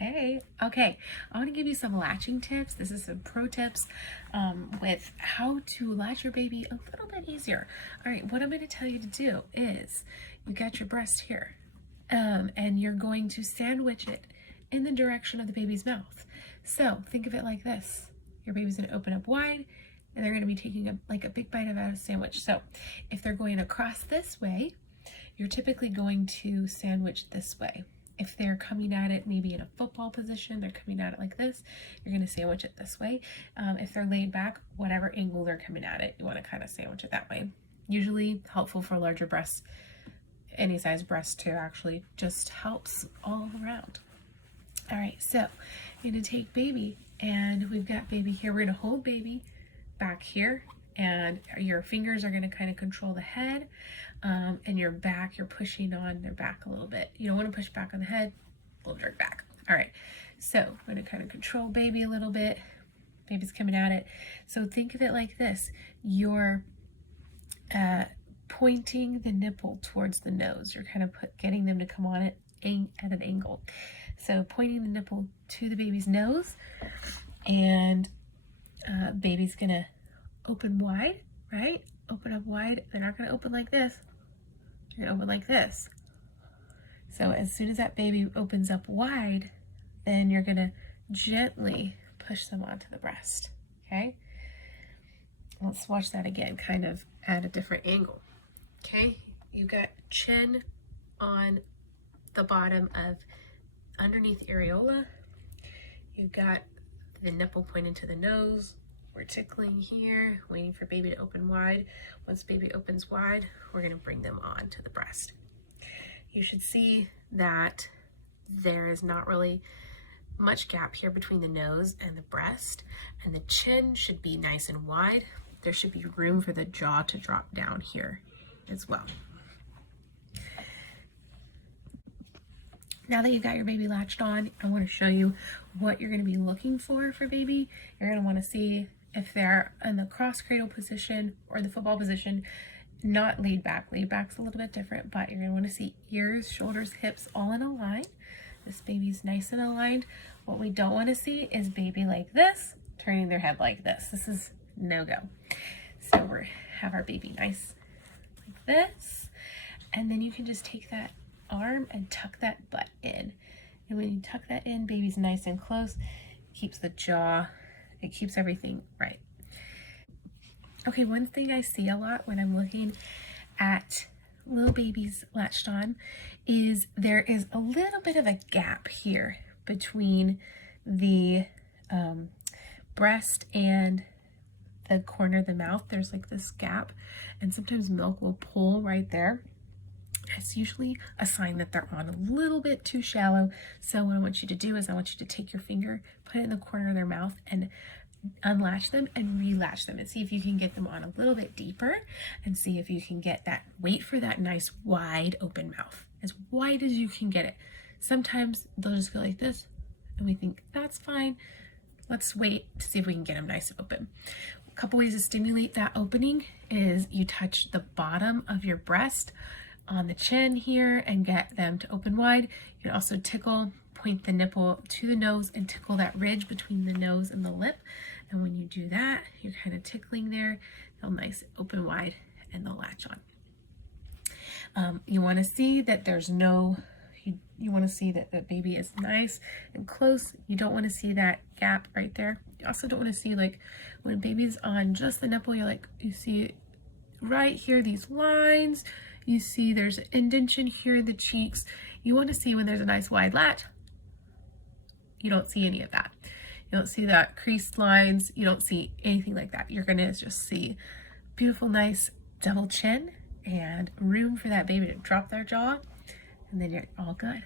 Hey, okay, I want to give you some latching tips. This is some pro tips with how to latch your baby a little bit easier. All right, what I'm going to tell you to do is you got your breast here and you're going to sandwich it in the direction of the baby's mouth. So think of it like this. Your baby's going to open up wide and they're going to be taking a big bite of a sandwich. So if they're going across this way, you're typically going to sandwich this way. If they're coming at it maybe in a football position, they're coming at it like this, you're going to sandwich it this way. If they're laid back, whatever angle they're coming at it, you want to kind of sandwich it that way. Usually helpful for larger breasts, any size breast too, actually just helps all around. All right, so you're going to take baby, and we've got baby here. We're going to hold baby back here, and your fingers are going to kind of control the head, and your back, you're pushing on their back a little bit. You don't want to push back on the head, a little jerk back. All right, so I'm going to kind of control baby a little bit. Baby's coming at it. So think of it like this. You're pointing the nipple towards the nose. You're kind of getting them to come on it at an angle. So pointing the nipple to the baby's nose, and baby's going to open wide, right? Open up wide. They're not going to open like this. You're going to open like this. So as soon as that baby opens up wide, then you're going to gently push them onto the breast. Okay? Let's watch that again, kind of at a different angle. Okay? You've got chin on the bottom of underneath the areola. You've got the nipple pointing to the nose. We're tickling here, waiting for baby to open wide. Once baby opens wide, we're going to bring them on to the breast. You should see that there is not really much gap here between the nose and the breast, and the chin should be nice and wide. There should be room for the jaw to drop down here as well. Now that you've got your baby latched on, I want to show you what you're going to be looking for baby. You're going to want to see if they're in the cross cradle position or the football position, not laid back. Laid back's a little bit different, but you're going to want to see ears, shoulders, hips all in a line. This baby's nice and aligned. What we don't want to see is baby like this, turning their head like this. This is no-go. So we have our baby nice like this, and then you can just take that arm and tuck that butt in. And when you tuck that in, baby's nice and close. It keeps the jaw, it keeps everything right. Okay, one thing I see a lot when I'm looking at little babies latched on is there is a little bit of a gap here between the breast and the corner of the mouth. There's like this gap, and sometimes milk will pull right there. It's usually a sign that they're on a little bit too shallow. So what I want you to do is I want you to take your finger, put it in the corner of their mouth, and unlatch them and relatch them, and see if you can get them on a little bit deeper, and see if you can get that, wait for that nice wide open mouth, as wide as you can get it. Sometimes they'll just go like this, and we think that's fine. Let's wait to see if we can get them nice and open. A couple ways to stimulate that opening is you touch the bottom of your breast on the chin here and get them to open wide. You can also tickle, point the nipple to the nose and tickle that ridge between the nose and the lip. And when you do that, you're kind of tickling there. They'll nice open wide and they'll latch on. You want to see that there's no, you want to see that the baby is nice and close. You don't want to see that gap right there. You also don't want to see, like, when baby's on just the nipple, you're like, you see right here, these lines. You see there's an indentation here in the cheeks. You want to see when there's a nice wide latch. You don't see any of that. You don't see that creased lines. You don't see anything like that. You're going to just see beautiful, nice double chin and room for that baby to drop their jaw, and then you're all good.